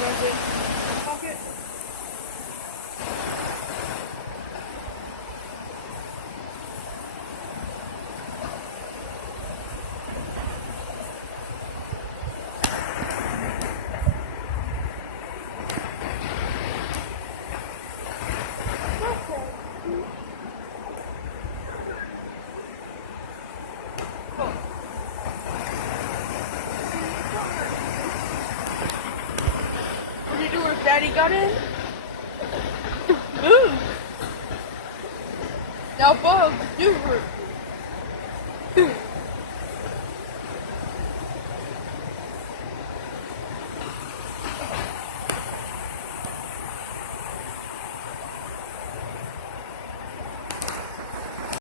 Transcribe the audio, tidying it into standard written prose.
it. Pocket. What did you do if Daddy got in? Move. Now, Bugs, do it.